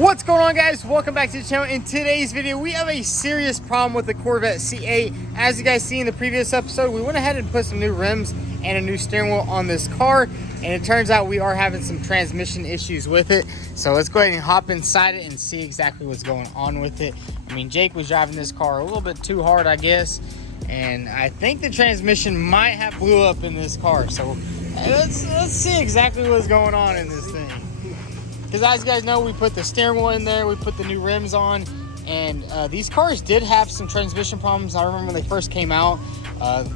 What's going on, guys? Welcome back to the channel. In today's video we have a serious problem with the Corvette C8. As you guys see in the previous episode, we went ahead and put some new rims and a new steering wheel on this car, and it turns out we are having some transmission issues with it. So let's go ahead and hop inside it and see exactly what's going on with it. I mean, Jake was driving this car a little bit too hard, I guess, and I think the transmission might have blew up in this car. So let's see exactly what's going on in this thing. Because as you guys know, we put the steering wheel in there, we put the new rims on, and these cars did have some transmission problems. I remember when they first came out,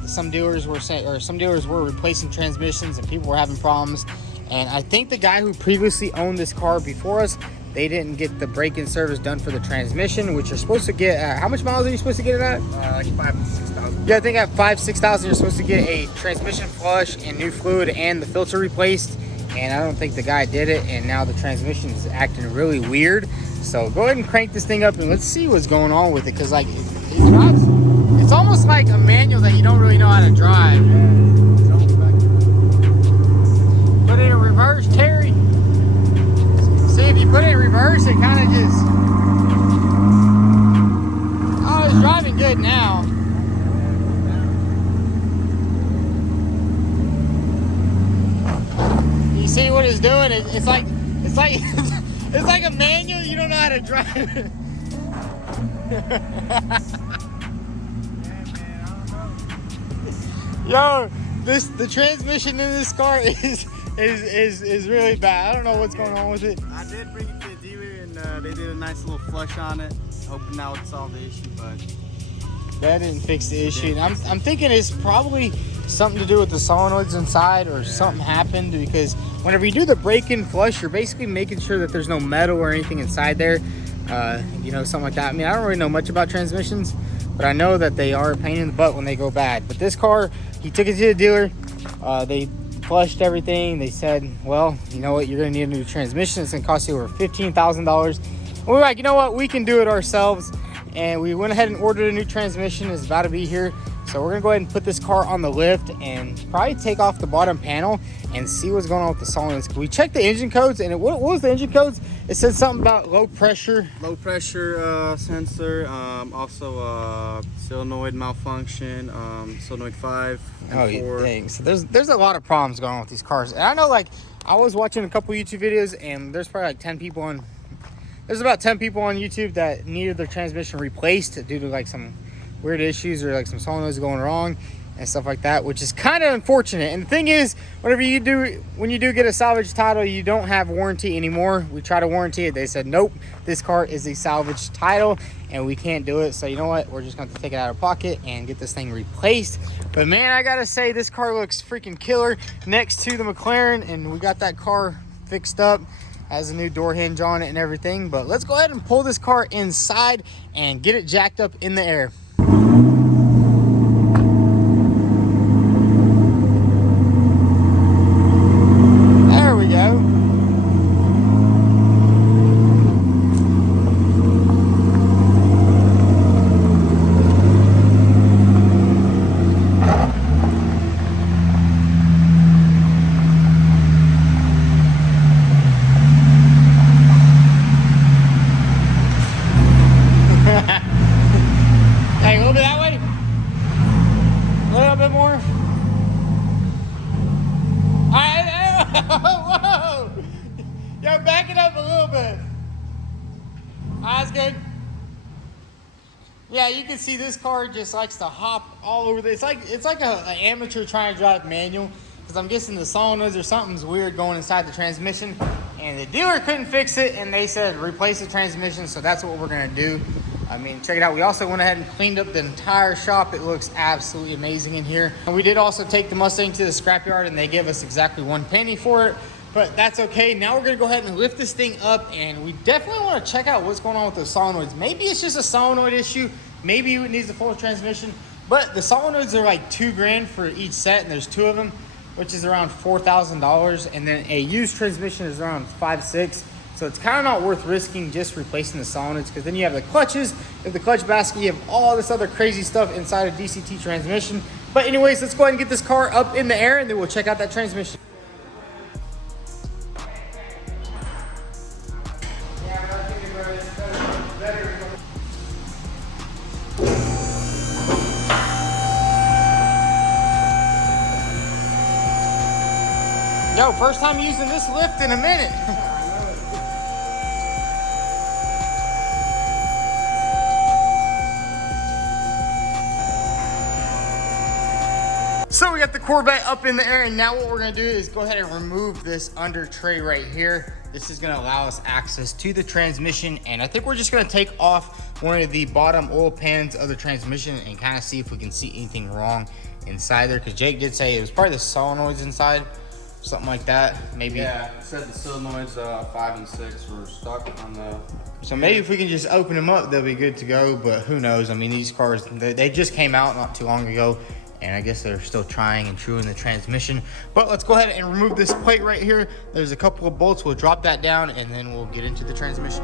some dealers were saying, or some dealers were replacing transmissions and people were having problems. And I think the guy who previously owned this car before us, they didn't get the break-in service done for the transmission, which you're supposed to get, how much miles are you supposed to get it at? Like 5,000 to 6,000. Yeah, I think at 5,000-6,000 you're supposed to get a transmission flush and new fluid and the filter replaced. And I don't think the guy did it, and now the transmission is acting really weird. So go ahead and crank this thing up and let's see what's going on with it, because like it drives, it's almost like a manual that you don't really know how to drive. Put it in reverse, Terry. See, if you put it in reverse, it kind of just, oh, it's driving good now. See what it's doing? It's like it's like a manual. You don't know how to drive it. Yo, the transmission in this car is really bad. I don't know what's going on with it. I did bring it to the dealer, and they did a nice little flush on it. Hoping that would solve the issue, but that didn't fix the issue. I'm thinking it's probably something to do with the solenoids inside, or something happened, because whenever you do the break-in flush, you're basically making sure that there's no metal or anything inside there, you know, something like that. I mean, I don't really know much about transmissions, but I know that they are a pain in the butt when they go bad. But this car, he took it to the dealer, they flushed everything. They said, well, you know what, you're gonna need a new transmission. It's gonna cost you over $15,000. We're like, you know what, we can do it ourselves. And we went ahead and ordered a new transmission. It's about to be here. So we're gonna go ahead and put this car on the lift and probably take off the bottom panel and see what's going on with the solenoids. We checked the engine codes, and what was the engine codes? It said something about low pressure sensor, also solenoid malfunction, solenoid 5 and 4. Dang. So there's a lot of problems going on with these cars. And I know, like, I was watching a couple YouTube videos, and there's probably like 10 people on, there's about 10 people on YouTube that needed their transmission replaced due to like some weird issues or like some solenoids going wrong and stuff like that, which is kind of unfortunate. And the thing is, when you do get a salvage title, you don't have warranty anymore. We try to warranty it, they said nope, this car is a salvage title and we can't do it. So you know what, we're just going to take it out of pocket and get this thing replaced. But man, I gotta say, this car looks freaking killer next to the McLaren, and we got that car fixed up, has a new door hinge on it and everything. But let's go ahead and pull this car inside and get it jacked up in the air. There we go. Hey, a little bit that way. A little bit more. All right. Whoa. Yo, back it up a little bit. All right, that's good. Yeah, you can see this car just likes to hop all over. It's like an amateur trying to drive manual, because I'm guessing the solenoids or something's weird going inside the transmission, and the dealer couldn't fix it, and they said replace the transmission. So that's what we're gonna do. I mean, check it out. We also went ahead and cleaned up the entire shop. It looks absolutely amazing in here. And we did also take the Mustang to the scrapyard, and they gave us exactly 1 penny for it, but that's okay. Now we're gonna go ahead and lift this thing up, and we definitely wanna check out what's going on with those solenoids. Maybe it's just a solenoid issue. Maybe it needs a full transmission, but the solenoids are like $2 for each set, and there's 2 of them, which is around $4,000. And then a used transmission is around 5-6. So it's kind of not worth risking just replacing the solenoids, because then you have the clutches, you have the clutch basket, you have all this other crazy stuff inside a DCT transmission. But anyways, let's go ahead and get this car up in the air, and then we'll check out that transmission. Yeah, Yo, first time using this lift in a minute. So we got the Corvette up in the air, and now what we're gonna do is go ahead and remove this under tray right here. This is gonna allow us access to the transmission, and I think we're just gonna take off one of the bottom oil pans of the transmission and kind of see if we can see anything wrong inside there, because Jake did say it was probably the solenoids inside, something like that, maybe. Yeah, it said the solenoids 5 and 6 were stuck on the... So maybe if we can just open them up, they'll be good to go, but who knows? I mean, these cars, they just came out not too long ago, and I guess they're still trying and true in the transmission. But let's go ahead and remove this plate right here. There's a couple of bolts. We'll drop that down, and then we'll get into the transmission.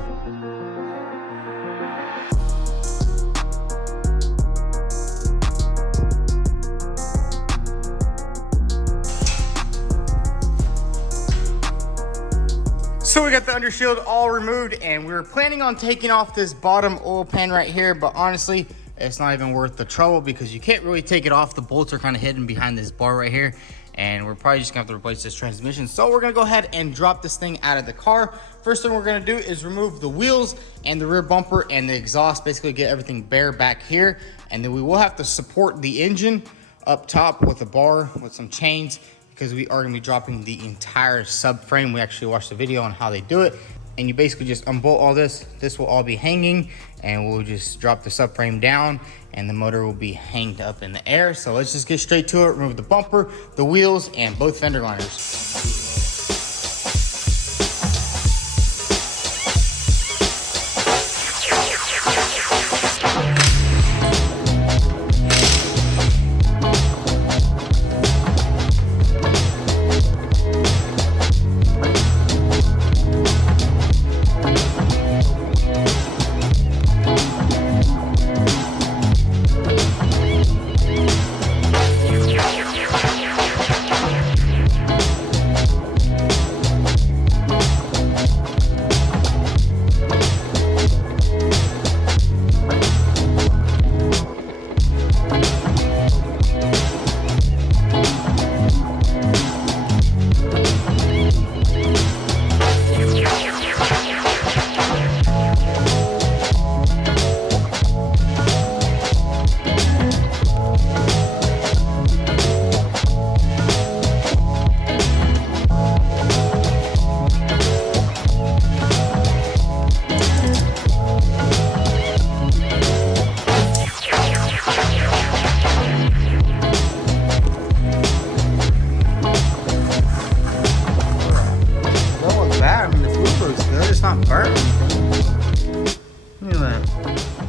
So we got the undershield all removed, and we were planning on taking off this bottom oil pan right here, but honestly, it's not even worth the trouble because you can't really take it off. The bolts are kind of hidden behind this bar right here, and we're probably just gonna have to replace this transmission. So we're gonna go ahead and drop this thing out of the car. First thing we're gonna do is remove the wheels and the rear bumper and the exhaust, basically get everything bare back here. And then we will have to support the engine up top with a bar with some chains, because we are gonna be dropping the entire subframe. We actually watched the video on how they do it. And you basically just unbolt all this. This will all be hanging, and we'll just drop the subframe down, and the motor will be hanged up in the air. So let's just get straight to it. Remove the bumper, the wheels, and both fender liners.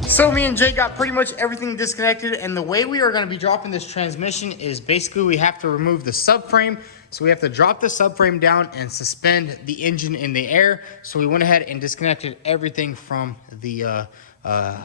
So me and Jake got pretty much everything disconnected, and the way we are going to be dropping this transmission is basically we have to remove the subframe. So we have to drop the subframe down and suspend the engine in the air. So we went ahead and disconnected everything from the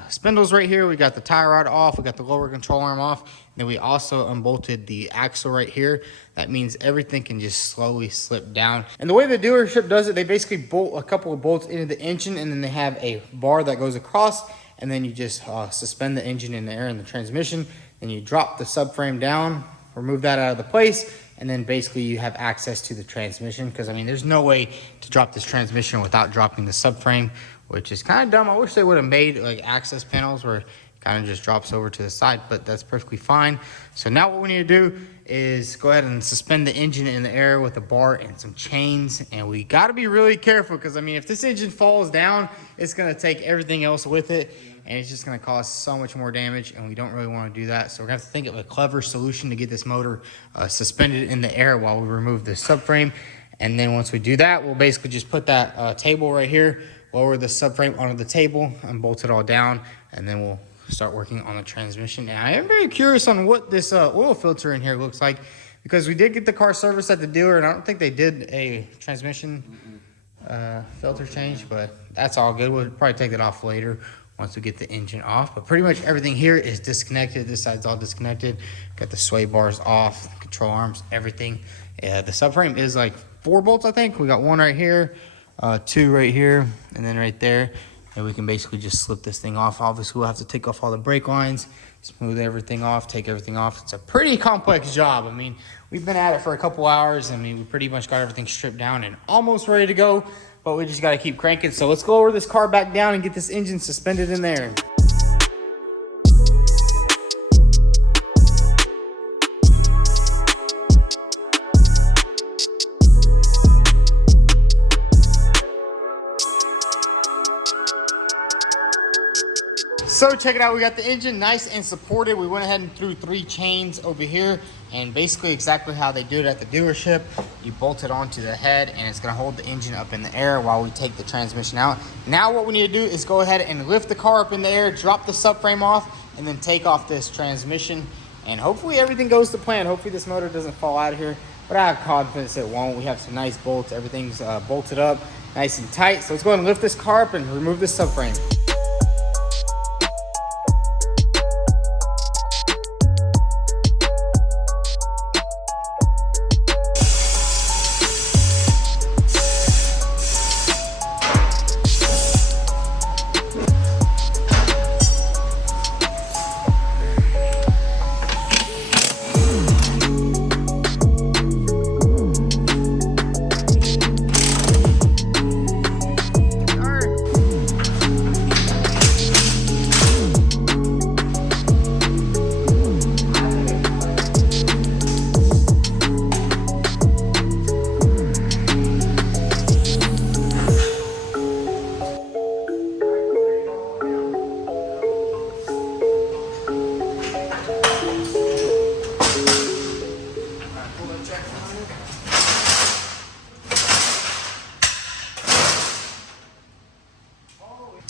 spindles right here. We got the tie rod off, we got the lower control arm off, and then we also unbolted the axle right here. That means everything can just slowly slip down. And the way the dealership does it, they basically bolt a couple of bolts into the engine, and then they have a bar that goes across, and then you just suspend the engine in the air in the transmission. Then you drop the subframe down, remove that out of the place, and then basically you have access to the transmission. Because I mean, there's no way to drop this transmission without dropping the subframe, which is kind of dumb. I wish they would have made like access panels where it kind of just drops over to the side, but that's perfectly fine. So now what we need to do is go ahead and suspend the engine in the air with a bar and some chains. And we got to be really careful, because I mean, if this engine falls down, it's going to take everything else with it, and it's just going to cause so much more damage, and we don't really want to do that. So we're going to have to think of a clever solution to get this motor suspended in the air while we remove the subframe. And then once we do that, we'll basically just put that table right here, lower the subframe onto the table, and bolt it all down, and then we'll start working on the transmission. And I am very curious on what this oil filter in here looks like, because we did get the car serviced at the dealer, and I don't think they did a transmission filter change, but that's all good. We'll probably take it off later once we get the engine off. But pretty much everything here is disconnected. This side's all disconnected. Got the sway bars off, control arms, everything. Yeah, the subframe is like 4 bolts, I think. We got one right here, 2 right here, and then right there. and we can basically just slip this thing off. Obviously, we'll have to take off all the brake lines, smooth everything off, take everything off. It's a pretty complex job. I mean, we've been at it for a couple hours. I mean, we pretty much got everything stripped down and almost ready to go, but we just got to keep cranking. So let's go over this car back down and get this engine suspended in there. So check it out, we got the engine nice and supported. We went ahead and threw 3 chains over here, and basically exactly how they do it at the dealership. You bolt it onto the head and it's gonna hold the engine up in the air while we take the transmission out. Now what we need to do is go ahead and lift the car up in the air, drop the subframe off, and then take off this transmission. And hopefully everything goes to plan. Hopefully this motor doesn't fall out of here, but I have confidence it won't. We have some nice bolts, everything's bolted up nice and tight. So let's go ahead and lift this car up and remove this subframe.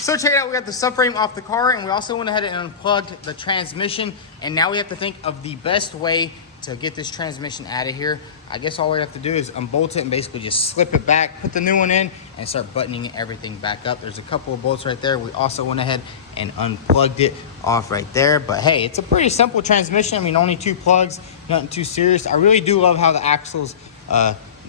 So check it out, we got the subframe off the car, and we also went ahead and unplugged the transmission, and now we have to think of the best way to get this transmission out of here. I guess all we have to do is unbolt it and basically just slip it back, put the new one in, and start buttoning everything back up. There's a couple of bolts right there. We also went ahead and unplugged it off right there. But hey, it's a pretty simple transmission. I mean, only 2 plugs, nothing too serious. I really do love how the axles,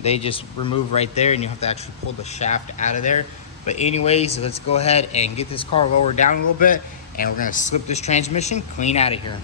they just remove right there, and you have to actually pull the shaft out of there. But anyways, let's go ahead and get this car lowered down a little bit, and we're gonna slip this transmission clean out of here.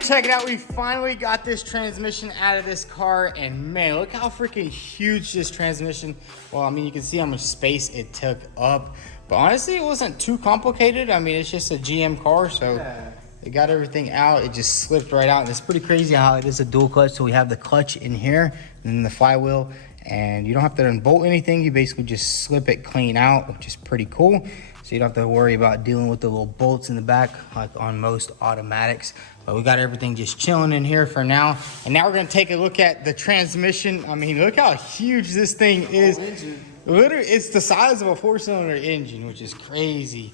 Check it out, we finally got this transmission out of this car, and man, look how freaking huge this transmission. Well, I mean, you can see how much space it took up, but honestly, it wasn't too complicated. I mean, it's just a GM car, so it got everything out. It just slipped right out, and it's pretty crazy how it is a dual clutch. So we have the clutch in here, and then the flywheel, and you don't have to unbolt anything. You basically just slip it clean out, which is pretty cool. So you don't have to worry about dealing with the little bolts in the back like on most automatics. But we got everything just chilling in here for now. And now we're gonna take a look at the transmission. I mean, look how huge this thing is. Literally, it's the size of a 4-cylinder engine, which is crazy.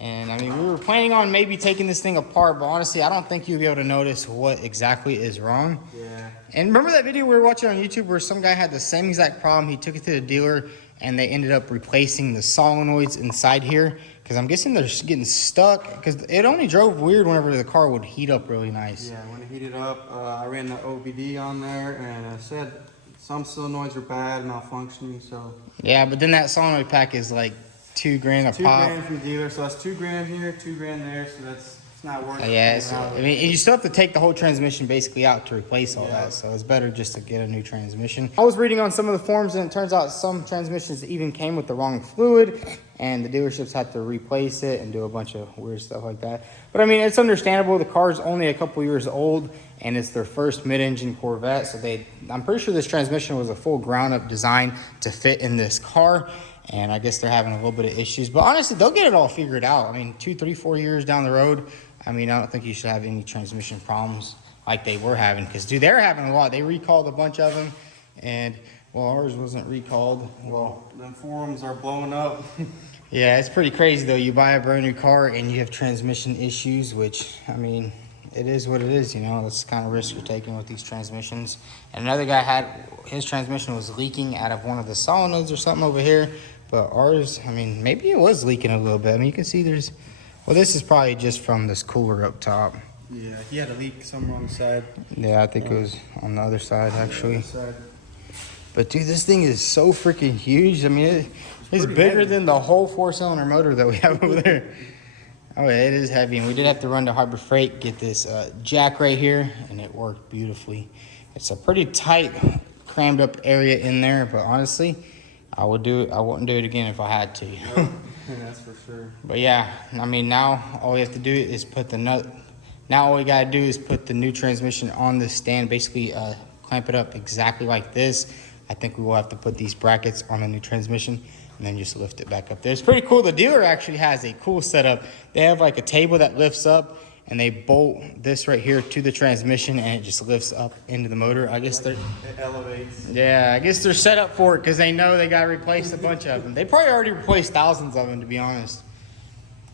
And I mean, we were planning on maybe taking this thing apart, but honestly, I don't think you'll be able to notice what exactly is wrong. Yeah. And remember that video we were watching on YouTube where some guy had the same exact problem? He took it to the dealer and they ended up replacing the solenoids inside here, because I'm guessing they're getting stuck, because it only drove weird whenever the car would heat up really nice. Yeah, when it heated up, I ran the OBD on there, and I said some solenoids are bad, malfunctioning, so. Yeah, but then that solenoid pack is like 2 grand a $2 pop. grand from the dealer, so that's $2 grand here, $2 grand there, so it's not worth it. Yeah, I mean, and you still have to take the whole transmission basically out to replace all that, so it's better just to get a new transmission. I was reading on some of the forums, and it turns out some transmissions even came with the wrong fluid, and the dealerships had to replace it and do a bunch of weird stuff like that. But I mean, it's understandable. The car's only a couple years old, and it's their first mid-engine Corvette, so I'm pretty sure this transmission was a full ground-up design to fit in this car. And I guess they're having a little bit of issues. But honestly, they'll get it all figured out. I mean, 2, 3, 4 years down the road, I mean, I don't think you should have any transmission problems like they were having. Because, dude, they were having a lot. They recalled a bunch of them. And, well, ours wasn't recalled. Well, the forums are blowing up. Yeah, it's pretty crazy, though. You buy a brand new car and you have transmission issues, which, I mean, it is what it is, you know. That's the kind of risk you're taking with these transmissions. And another guy his transmission was leaking out of one of the solenoids or something over here. But ours, I mean, maybe it was leaking a little bit. I mean, you can see well, this is probably just from this cooler up top. Yeah, he had a leak somewhere on the side. Yeah, I think it was on the other side, actually. But, dude, this thing is so freaking huge. I mean, it's bigger heavy than the whole 4-cylinder motor that we have over there. Oh, yeah, it is heavy. And we did have to run to Harbor Freight, get this jack right here, and it worked beautifully. It's a pretty tight, crammed up area in there, but honestly, I wouldn't do it again if I had to. Nope. That's for sure. But yeah, I mean, now all we have to do is put the nut. Now all we gotta do is put the new transmission on the stand. Basically, clamp it up exactly like this. I think we will have to put these brackets on the new transmission and then just lift it back up there. It's pretty cool. The dealer actually has a cool setup. They have like a table that lifts up, and they bolt this right here to the transmission, and it just lifts up into the motor. I guess it elevates. Yeah, I guess they're set up for it because they know they got to replace a bunch of them. They probably already replaced thousands of them, to be honest.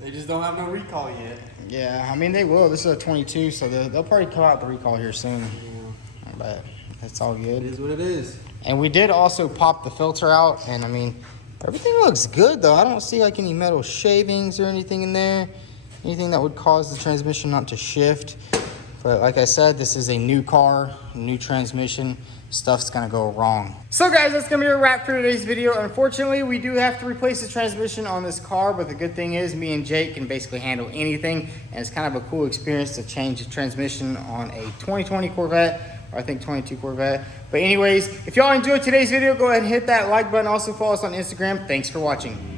They just don't have no recall yet. Yeah, I mean, they will. This is a 22, so they'll probably come out the recall here soon. Yeah. But that's all good. It is what it is. And we did also pop the filter out, and I mean, everything looks good, though. I don't see like any metal shavings or anything in there. Anything that would cause the transmission not to shift. But like I said, this is a new car, new transmission. Stuff's gonna go wrong. So guys, that's gonna be a wrap for today's video. Unfortunately, we do have to replace the transmission on this car, but the good thing is me and Jake can basically handle anything, and it's kind of a cool experience to change the transmission on a 2020 Corvette, or I think 22 Corvette. But anyways, if y'all enjoyed today's video, go ahead and hit that like button. Also follow us on Instagram. Thanks for watching.